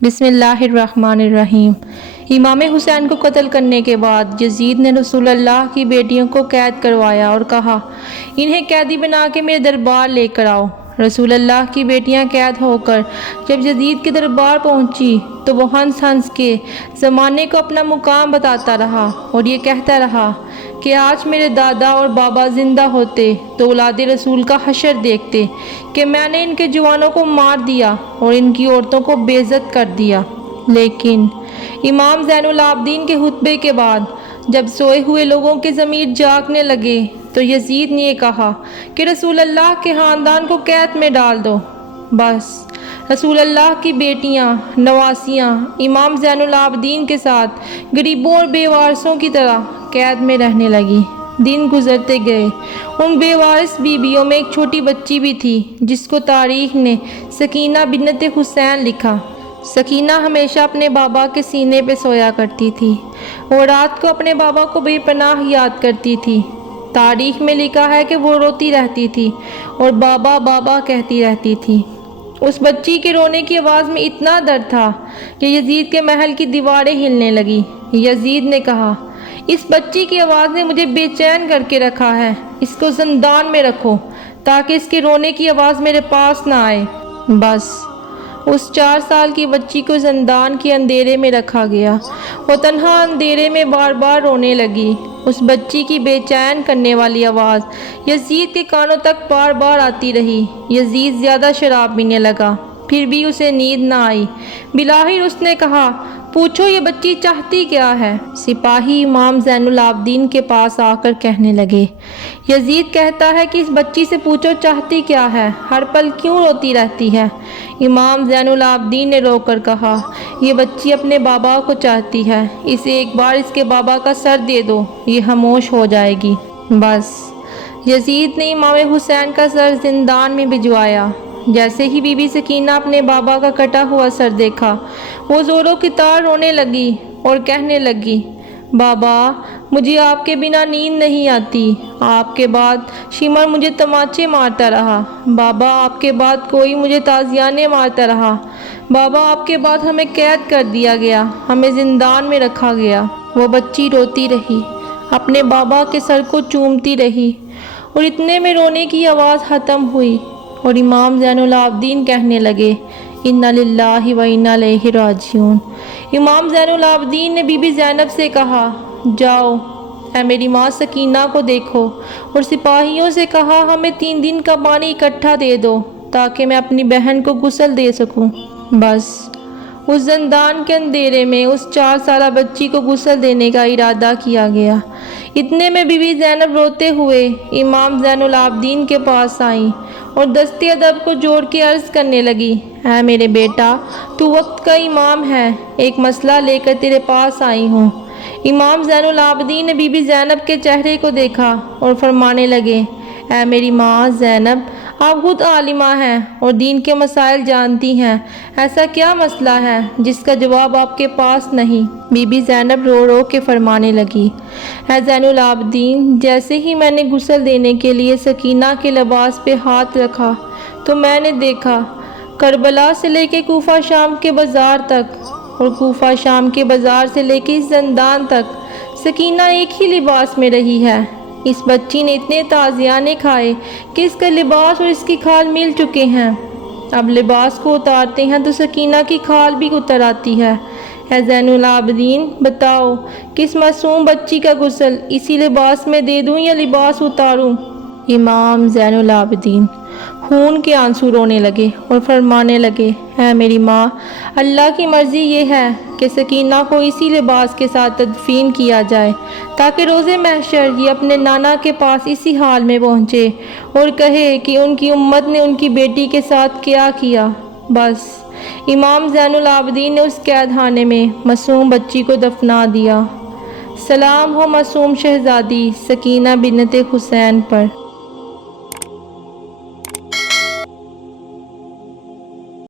بسم اللہ الرحمن الرحیم۔ امام حسین کو قتل کرنے کے بعد یزید نے رسول اللہ کی بیٹیوں کو قید کروایا اور کہا انہیں قیدی بنا کے میرے دربار لے کر آؤ۔ رسول اللہ کی بیٹیاں قید ہو کر جب یزید کے دربار پہنچی تو وہ ہنس ہنس کے زمانے کو اپنا مقام بتاتا رہا اور یہ کہتا رہا کہ آج میرے دادا اور بابا زندہ ہوتے تو اولاد رسول کا حشر دیکھتے کہ میں نے ان کے جوانوں کو مار دیا اور ان کی عورتوں کو بے عزت کر دیا۔ لیکن امام زین العابدین کے خطبے کے بعد جب سوئے ہوئے لوگوں کے ضمیر جاگنے لگے تو یزید نے یہ کہا کہ رسول اللہ کے خاندان کو قید میں ڈال دو۔ بس رسول اللہ کی بیٹیاں نواسیاں امام زین العابدین کے ساتھ غریبوں اور بے وارثوں کی طرح قید میں رہنے لگی۔ دن گزرتے گئے، ان بے وارث بیویوں میں ایک چھوٹی بچی بھی تھی جس کو تاریخ نے سکینہ بنت حسین لکھا۔ سکینہ ہمیشہ اپنے بابا کے سینے پہ سویا کرتی تھی اور رات کو اپنے بابا کو بے پناہ یاد کرتی تھی۔ تاریخ میں لکھا ہے کہ وہ روتی رہتی تھی اور بابا بابا کہتی رہتی تھی۔ اس بچی کے رونے کی آواز میں اتنا درد تھا کہ یزید کے محل کی دیواریں ہلنے لگی۔ یزید نے کہا اس بچی کی آواز نے مجھے بے چین کر کے رکھا ہے، اس کو زندان میں رکھو تاکہ اس کے رونے کی آواز میرے پاس نہ آئے۔ بس اس 4 سال کی بچی کو زندان کے اندھیرے میں رکھا گیا۔ وہ تنہا اندھیرے میں بار بار رونے لگی۔ اس بچی کی بے چین کرنے والی آواز یزید کے کانوں تک بار بار آتی رہی۔ یزید زیادہ شراب پینے لگا، پھر بھی اسے نیند نہ آئی۔ بالآخر اس نے کہا پوچھو یہ بچی چاہتی کیا ہے؟ سپاہی امام زین العابدین کے پاس آ کر کہنے لگے یزید کہتا ہے کہ اس بچی سے پوچھو چاہتی کیا ہے، ہر پل کیوں روتی رہتی ہے؟ امام زین العابدین نے رو کر کہا یہ بچی اپنے بابا کو چاہتی ہے، اسے ایک بار اس کے بابا کا سر دے دو، یہ خاموش ہو جائے گی۔ بس یزید نے امام حسین کا سر زندان میں بھجوایا۔ جیسے ہی بی بی سکینہ اپنے بابا کا کٹا ہوا سر دیکھا وہ زوروں کی طرح رونے لگی اور کہنے لگی بابا مجھے آپ کے بنا نیند نہیں آتی، آپ کے بعد شمر مجھے تماچے مارتا رہا، بابا آپ کے بعد کوئی مجھے تازیانے مارتا رہا، بابا آپ کے بعد ہمیں قید کر دیا گیا، ہمیں زندان میں رکھا گیا۔ وہ بچی روتی رہی، اپنے بابا کے سر کو چومتی رہی اور اتنے میں رونے کی آواز ختم ہوئی اور امام زین العابدین کہنے لگے انا للہ و انا الیہ راجعون۔ امام زین العابدین نے بی بی زینب سے کہا جاؤ اے میری ماں سکینہ کو دیکھو، اور سپاہیوں سے کہا ہمیں 3 دن کا پانی اکٹھا دے دو تاکہ میں اپنی بہن کو غسل دے سکوں۔ بس اس زندان کے اندھیرے میں اس 4 سالہ بچی کو غسل دینے کا ارادہ کیا گیا۔ اتنے میں بی بی زینب روتے ہوئے امام زین العابدین کے پاس آئیں اور دست ادب کو جوڑ کے عرض کرنے لگی اے میرے بیٹا تو وقت کا امام ہے، ایک مسئلہ لے کر تیرے پاس آئی ہوں۔ امام زین العابدین نے بی بی زینب کے چہرے کو دیکھا اور فرمانے لگے اے میری ماں زینب آپ خود عالمہ ہیں اور دین کے مسائل جانتی ہیں، ایسا کیا مسئلہ ہے جس کا جواب آپ کے پاس نہیں؟ بی بی زینب رو رو کے فرمانے لگی اے زین العابدین جیسے ہی میں نے غسل دینے کے لیے سکینہ کے لباس پہ ہاتھ رکھا تو میں نے دیکھا کربلا سے لے کے کوفہ شام کے بازار تک اور کوفہ شام کے بازار سے لے کے اس زندان تک سکینہ ایک ہی لباس میں رہی ہے۔ اس بچی نے اتنے تازیانے کھائے کہ اس کا لباس اور اس کی کھال مل چکے ہیں، اب لباس کو اتارتے ہیں تو سکینہ کی کھال بھی اتر آتی ہے۔ اے زین العابدین بتاؤ کہ اس معصوم بچی کا غسل اسی لباس میں دے دوں یا لباس اتاروں؟ امام زین العابدین خون کے آنسو رونے لگے اور فرمانے لگے اے میری ماں اللہ کی مرضی یہ ہے کہ سکینہ کو اسی لباس کے ساتھ تدفین کیا جائے تاکہ روز محشر یہ اپنے نانا کے پاس اسی حال میں پہنچے اور کہے کہ ان کی امت نے ان کی بیٹی کے ساتھ کیا کیا۔ بس امام زین العابدین نے اس قید خانے میں معصوم بچی کو دفنا دیا۔ سلام ہو معصوم شہزادی سکینہ بنت حسین پر۔